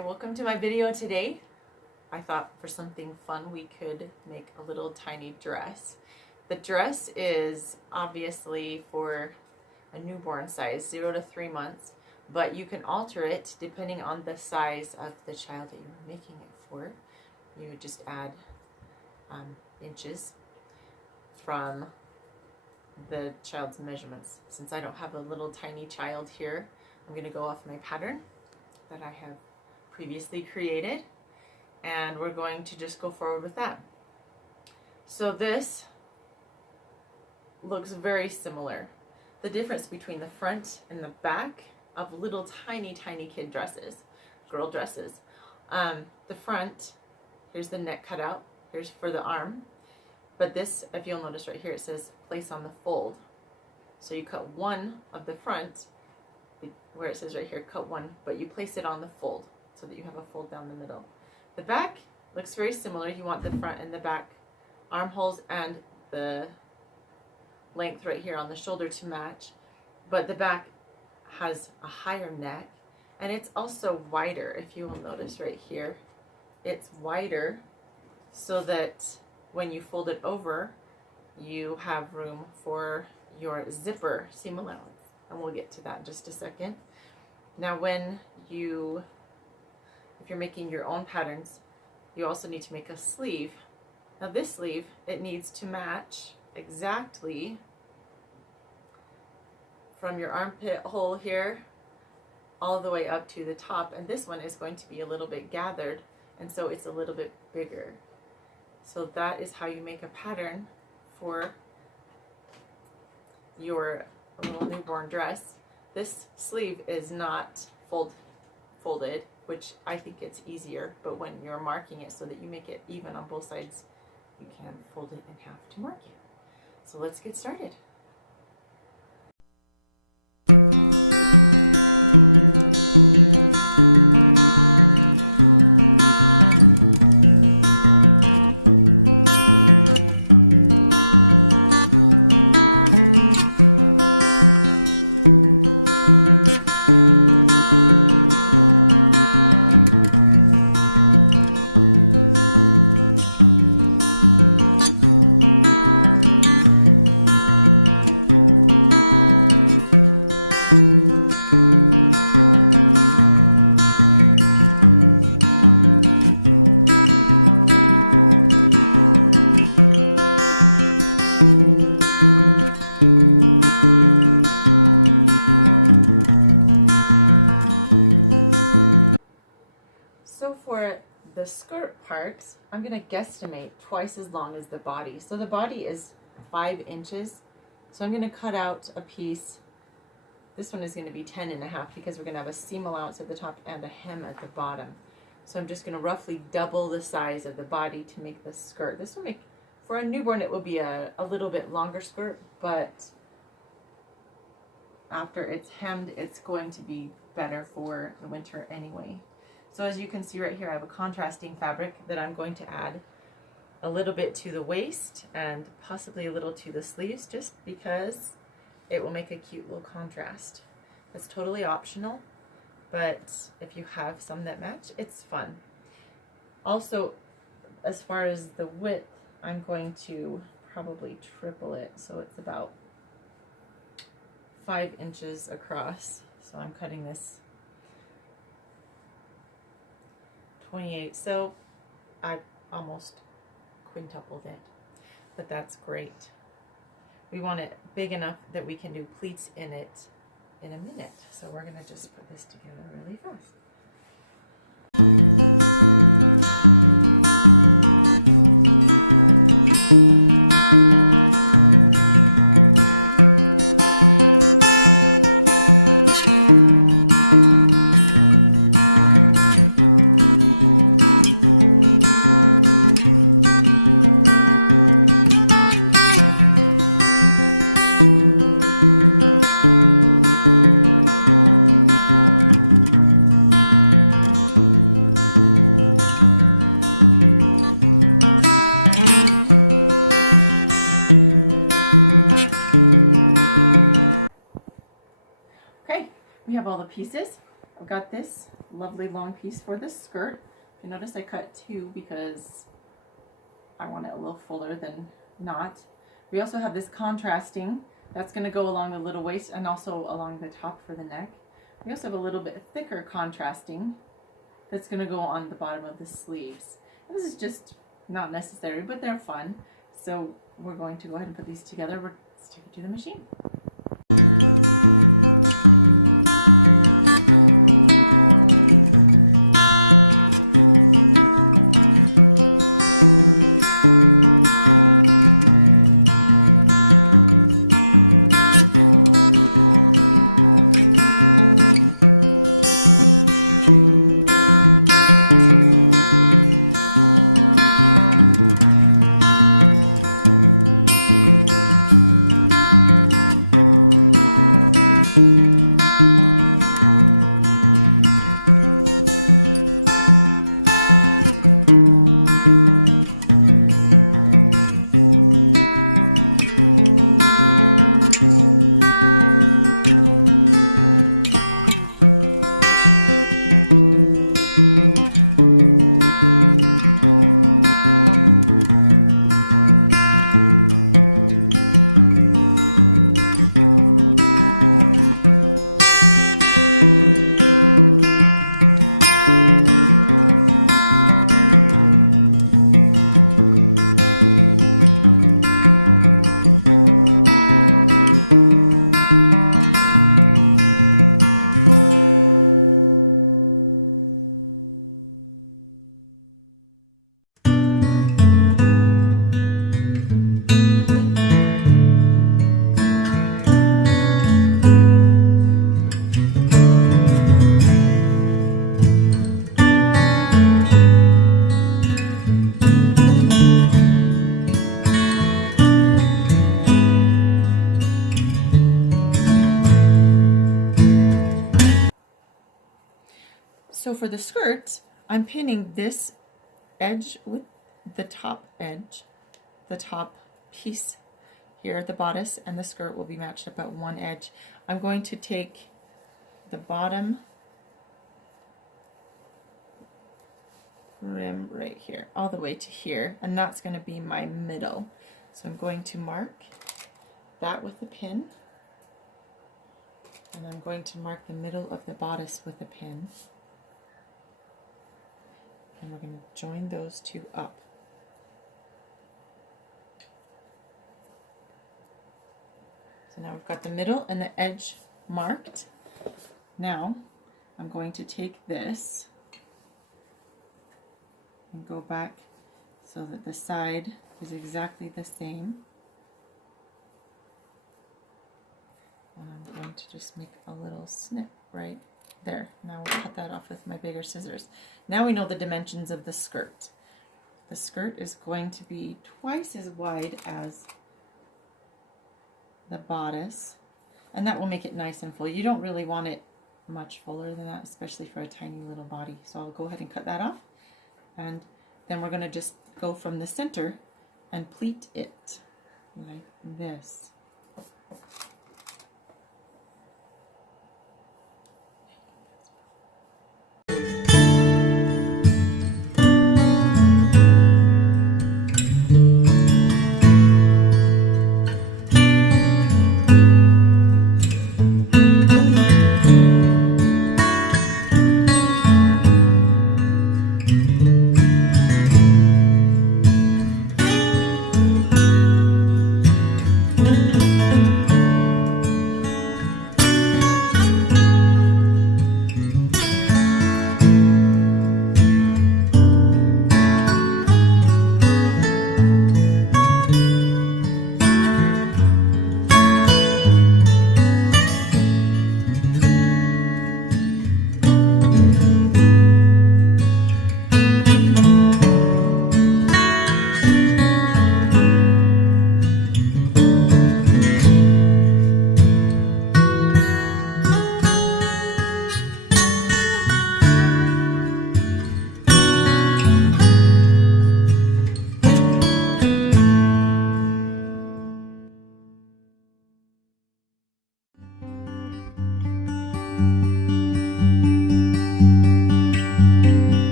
Hi, welcome to my video today. I thought for something fun we could make a little tiny dress. The dress is obviously for a newborn size, 0 to 3 months, but you can alter it depending on the size of the child that you're making it for. You would just add inches from the child's measurements. Since I don't have a little tiny child here, I'm going to go off my pattern that I have previously created, and we're going to just go forward with that. So this looks very similar. The difference between the front and the back of little tiny kid dresses, girl dresses. The front, here's the neck cutout, here's for the arm, but this, if you'll notice right here, it says place on the fold. So you cut one of the front, where it says right here, cut one, but you place it on the fold so that you have a fold down the middle. The back looks very similar. You want the front and the back armholes and the length right here on the shoulder to match, but the back has a higher neck and it's also wider. If you will notice right here, it's wider so that when you fold it over, you have room for your zipper seam allowance. And we'll get to that in just a second. Now if you're making your own patterns, you also need to make a sleeve. Now this sleeve, it needs to match exactly from your armpit hole here all the way up to the top, and this one is going to be a little bit gathered, and so it's a little bit bigger. So that is how you make a pattern for your little newborn dress. This sleeve is not folded, which I think it's easier, but when you're marking it so that you make it even on both sides, you can fold it in half to mark it. So let's get started. So for the skirt part, I'm going to guesstimate twice as long as the body. So the body is 5 inches. So I'm going to cut out a piece. This one is going to be 10.5 because we're going to have a seam allowance at the top and a hem at the bottom. So I'm just going to roughly double the size of the body to make the skirt. This will make, for a newborn, it will be a little bit longer skirt, but after it's hemmed, it's going to be better for the winter anyway. So as you can see right here, I have a contrasting fabric that I'm going to add a little bit to the waist and possibly a little to the sleeves, just because it will make a cute little contrast. It's totally optional, but if you have some that match, it's fun. Also, as far as the width, I'm going to probably triple it, so it's about 5 inches across. So I'm cutting this 28, so I almost quintupled it, but that's great. We want it big enough that we can do pleats in it in a minute, so we're going to just put this together really fast. We have all the pieces. I've got this lovely long piece for this skirt. If you notice, I cut 2 because I want it a little fuller than not. We also have this contrasting that's going to go along the little waist and also along the top for the neck. We also have a little bit thicker contrasting that's going to go on the bottom of the sleeves. And this is just not necessary, but they're fun. So we're going to go ahead and put these together. Let's take it to the machine. So for the skirt, I'm pinning this edge with the top edge, the top piece here. The bodice and the skirt will be matched up at one edge. I'm going to take the bottom rim right here all the way to here, and that's going to be my middle. So I'm going to mark that with a pin, and I'm going to mark the middle of the bodice with a pin. And we're going to join those two up. So now we've got the middle and the edge marked. Now I'm going to take this and go back so that the side is exactly the same. And I'm going to just make a little snip right there. Now we'll cut that off with my bigger scissors. Now we know the dimensions of the skirt. The skirt is going to be twice as wide as the bodice, and that will make it nice and full. You don't really want it much fuller than that, especially for a tiny little body. So I'll go ahead and cut that off, and then we're going to just go from the center and pleat it like this.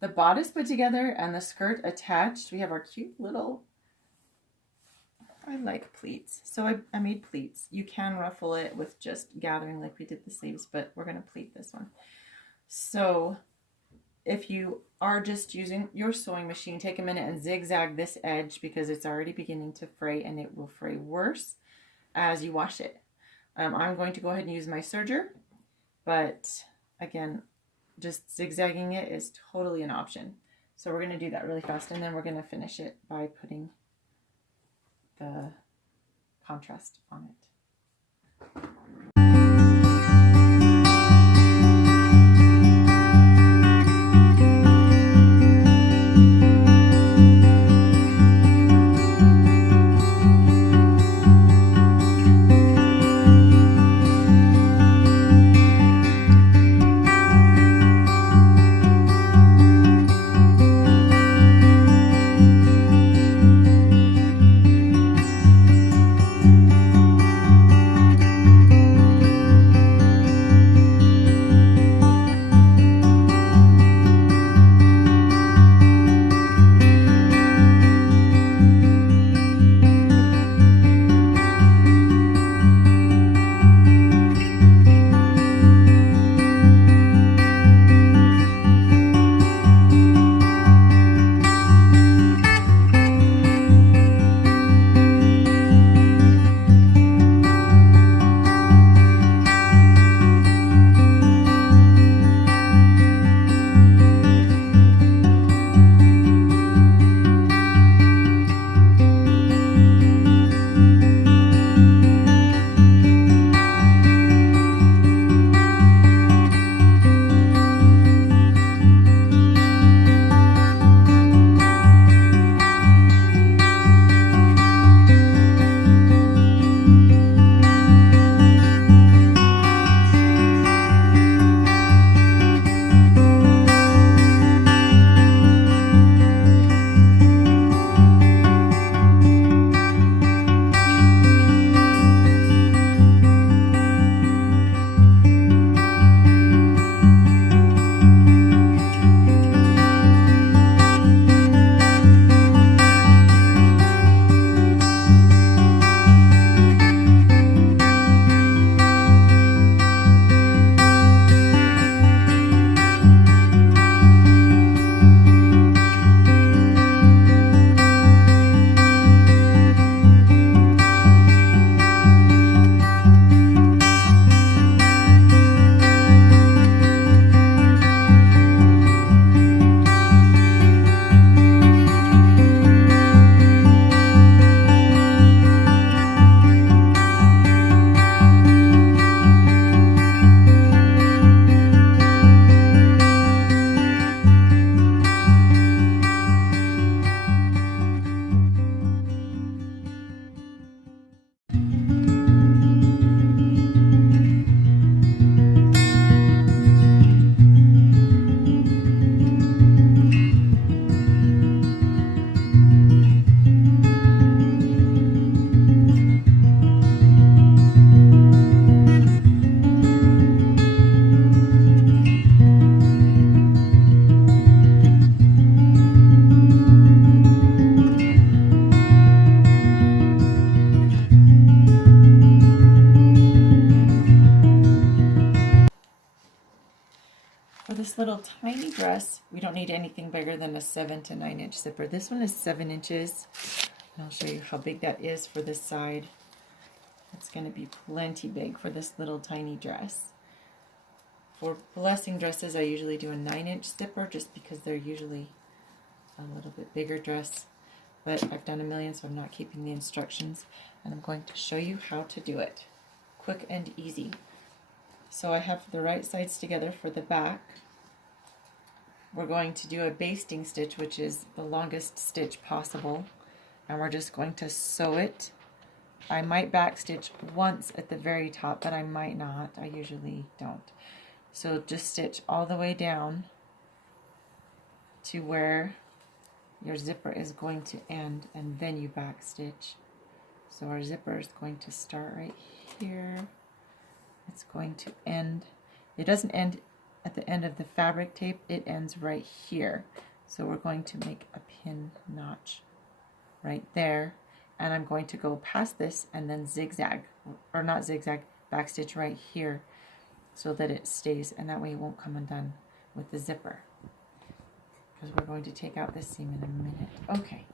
the bodice put together and the skirt attached. We have our cute little, I like pleats. So I made pleats. You can ruffle it with just gathering like we did the sleeves, but we're going to pleat this one. So if you are just using your sewing machine, take a minute and zigzag this edge because it's already beginning to fray, and it will fray worse as you wash it. I'm going to go ahead and use my serger, but again, just zigzagging it is totally an option. So we're going to do that really fast, and then we're going to finish it by putting the contrast on it. For this little tiny dress, we don't need anything bigger than a 7 to 9 inch zipper. This one is 7 inches, and I'll show you how big that is for this side. It's going to be plenty big for this little tiny dress. For blessing dresses, I usually do a 9-inch zipper just because they're usually a little bit bigger dress. But I've done a million, so I'm not keeping the instructions, and I'm going to show you how to do it. Quick and easy. So I have the right sides together for the back. We're going to do a basting stitch, which is the longest stitch possible, and we're just going to sew it. I might back stitch once at the very top, but I might not. I usually don't. So just stitch all the way down to where your zipper is going to end, and then you back stitch. So our zipper is going to start right here. It's going to end. It doesn't end at the end of the fabric tape, it ends right here. So we're going to make a pin notch right there, and I'm going to go past this and then zigzag, or not zigzag, backstitch right here so that it stays, and that way it won't come undone with the zipper, because we're going to take out this seam in a minute. Okay.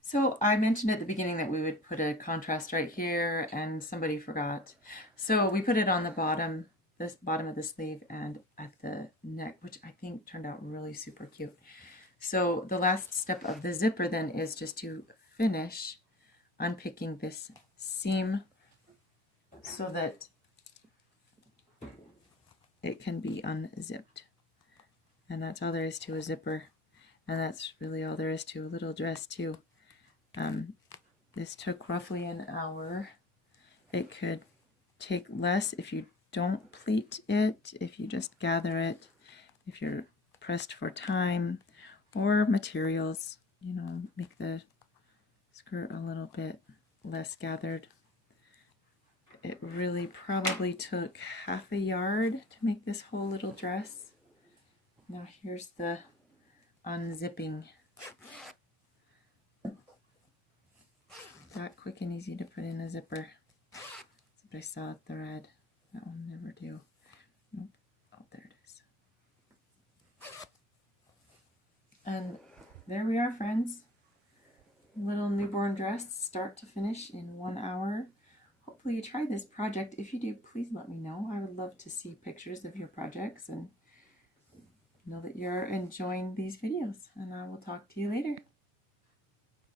So I mentioned at the beginning that we would put a contrast right here, and somebody forgot. So we put it on the bottom, this bottom of the sleeve and at the neck, which I think turned out really super cute. So the last step of the zipper then is just to finish unpicking this seam so that it can be unzipped. And that's all there is to a zipper. And that's really all there is to a little dress too. This took roughly an hour. It could take less if you don't pleat it, if you just gather it, if you're pressed for time or materials, you know, make the skirt a little bit less gathered. It really probably took half a yard to make this whole little dress. Now here's the unzipping. That quick and easy to put in a zipper. Except I saw a thread. That will never do. Nope. Oh, there it is. And there we are, friends. Little newborn dress, start to finish in 1 hour. Hopefully you try this project. If you do, please let me know. I would love to see pictures of your projects and know that you're enjoying these videos. And I will talk to you later.